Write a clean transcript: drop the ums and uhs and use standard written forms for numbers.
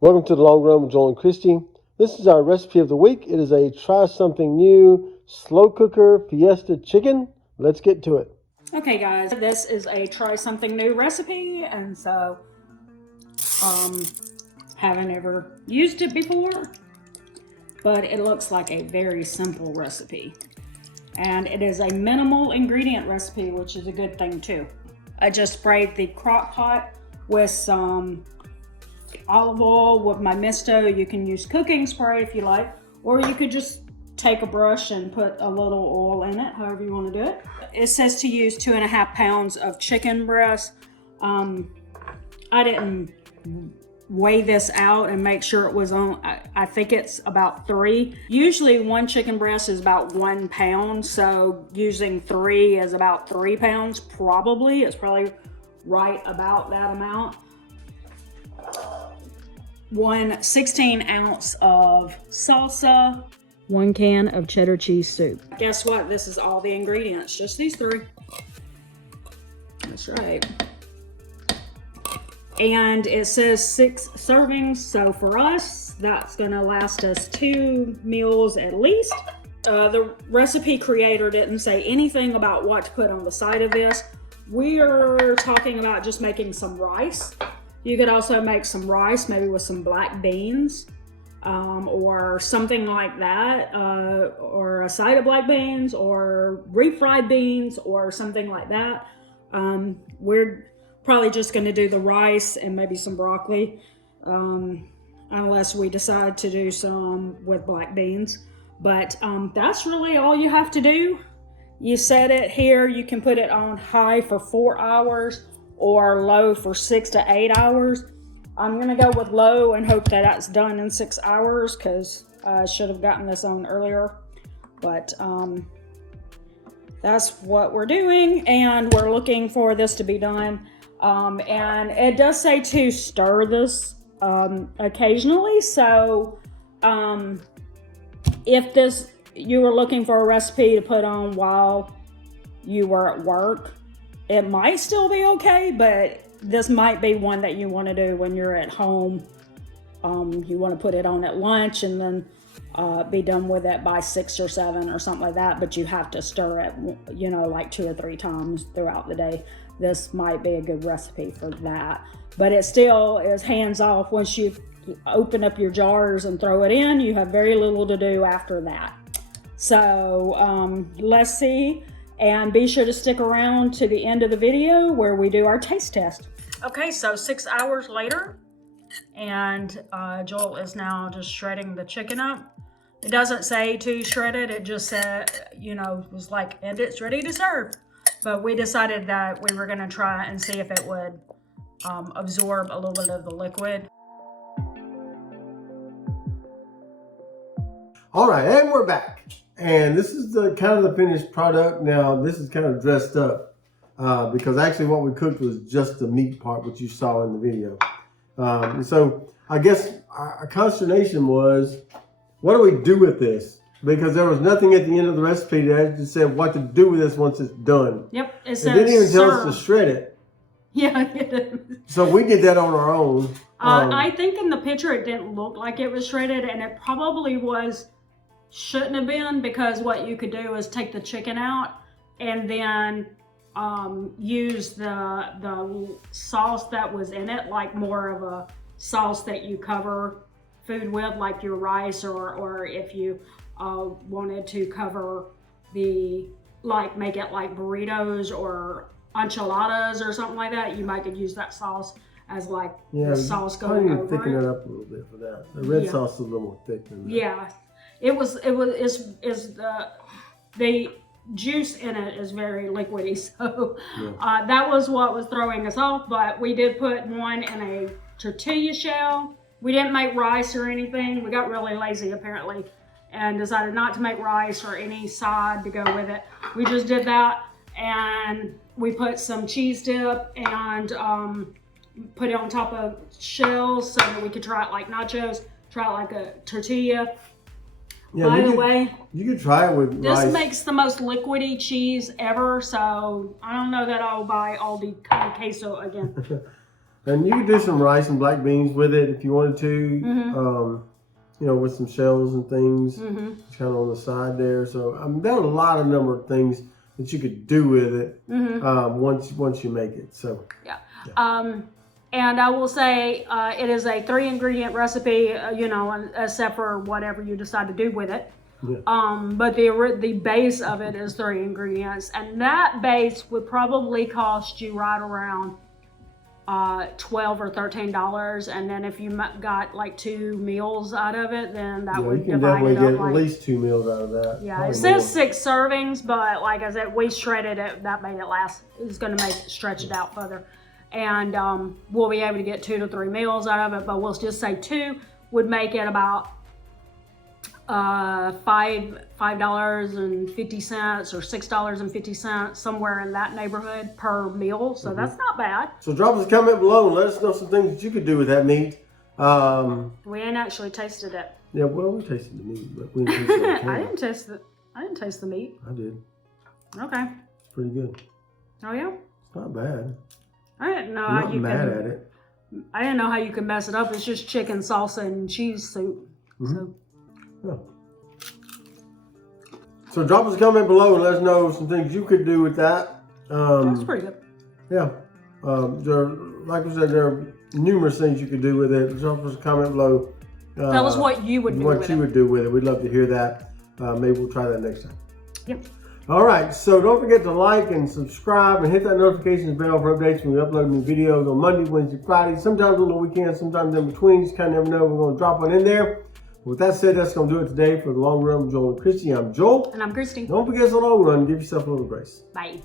Welcome to the Long Run with Joel and Christy. This is our recipe of the week. It is a try something new slow cooker fiesta chicken. Let's get to it. Okay guys, this is a try something new recipe, and so haven't ever used it before, but it looks like a very simple recipe. And it is a minimal ingredient recipe, which is a good thing too. I just sprayed the crock pot with some olive oil with my misto. You can use cooking spray if you like, or you could just take a brush and put a little oil in it, however you want to do it. It says to use 2.5 pounds of chicken breast. I didn't weigh this out and make sure it was on. I think it's about 3. Usually one chicken breast is about 1 pound, so using 3 is about 3 pounds probably. It's probably right about that amount. 1 16-ounce of salsa, 1 can of cheddar cheese soup. Guess what? This is all the ingredients, just these 3. That's right. And it says 6 servings, so for us, that's gonna last us 2 meals at least. The recipe creator didn't say anything about what to put on the side of this. We're talking about just making some rice. You could also make some rice, maybe with some black beans, or something like that, or a side of black beans, or refried beans, or something like that. We're probably just going to do the rice and maybe some broccoli, unless we decide to do some with black beans. But that's really all you have to do. You set it here. You can put it on high for 4 hours or low for 6 to 8 hours. I'm gonna go with low and hope that that's done in 6 hours, because I should have gotten this on earlier. But that's what we're doing, and we're looking for this to be done. And it does say to stir this occasionally. So if you were looking for a recipe to put on while you were at work, it might still be okay, but this might be one that you want to do when you're at home. You want to put it on at lunch and then be done with it by 6 or 7 or something like that, but you have to stir it, like 2 or 3 times throughout the day. This might be a good recipe for that, but it still is hands off. Once you open up your jars and throw it in, you have very little to do after that. So let's see. And be sure to stick around to the end of the video where we do our taste test. Okay, so 6 hours later, and Joel is now just shredding the chicken up. It doesn't say to shred it, it just said, was like, and it's ready to serve. But we decided that we were gonna try and see if it would absorb a little bit of the liquid. All right, and we're back. And this is the kind of the finished product. Now, this is kind of dressed up because actually what we cooked was just the meat part, which you saw in the video. And so I guess our consternation was, what do we do with this? Because there was nothing at the end of the recipe that just said what to do with this once it's done. Yep, it says it didn't even tell us to shred it. Yeah, it did. So we did that on our own. I think in the picture it didn't look like it was shredded, and it probably shouldn't have been, because what you could do is take the chicken out and then use the sauce that was in it, like more of a sauce that you cover food with, like your rice, or if you wanted to cover make it like burritos or enchiladas or something like that, you might could use that sauce as the sauce going over it. Thicken it up a little bit for that. The red sauce is a little more thick than that. Yeah. The juice in it is very liquidy, so that was what was throwing us off. But we did put one in a tortilla shell. We didn't make rice or anything. We got really lazy apparently and decided not to make rice or any side to go with it. We just did that, and we put some cheese dip and put it on top of shells so that we could try it like nachos, try it like a tortilla. Yeah, by the way, you could try it with rice. This makes the most liquidy cheese ever, so I don't know that I'll buy Aldi queso again. And you could do some rice and black beans with it if you wanted to. Mhm. You know, with some shells and things, Mm-hmm. kind of on the side there. So there are a lot of number of things that you could do with it Mm-hmm. once you make it. So Yeah. And I will say it is a 3-ingredient recipe, you know, except for whatever you decide to do with it. yeah, But the base of it is 3 ingredients, and that base would probably cost you right around $12 or $13. And then if you got like 2 meals out of it, then that you would can divide definitely it get up at like, least 2 meals out of that. yeah, probably it says more. 6 servings, but like I said, we shredded it. That made it last. It's going to make it stretch it out further, and we'll be able to get 2 to 3 meals out of it. But we'll just say 2 would make it about $5.50 or $6.50, somewhere in that neighborhood per meal. So that's not bad. So drop us a comment below and let us know some things that you could do with that meat. We ain't actually tasted it. Yeah, well, we tasted the meat, but we didn't taste it. I didn't taste it. I didn't taste the meat. I did. Okay. Pretty good. Oh yeah. It's not bad. I didn't know I'm how not you mad can. at it. I didn't know how you can mess it up. It's just chicken salsa and cheese soup. So So drop us a comment below and let us know some things you could do with that. that's pretty good. Yeah. Like I said, there are numerous things you could do with it. Drop us a comment below. Tell us what you would do What with you it. would do with it. We'd love to hear that. Maybe we'll try that next time. Yep. All right. So don't forget to like and subscribe and hit that notifications bell for updates when we upload new videos on Monday, Wednesday, Friday. Sometimes on the weekends, sometimes in between. Just kind of never know. We're going to drop one in there. With that said, that's going to do it today for the long run with Joel and Christy. I'm Joel. And I'm Christy. Don't forget it's a long run. Give yourself a little grace. Bye.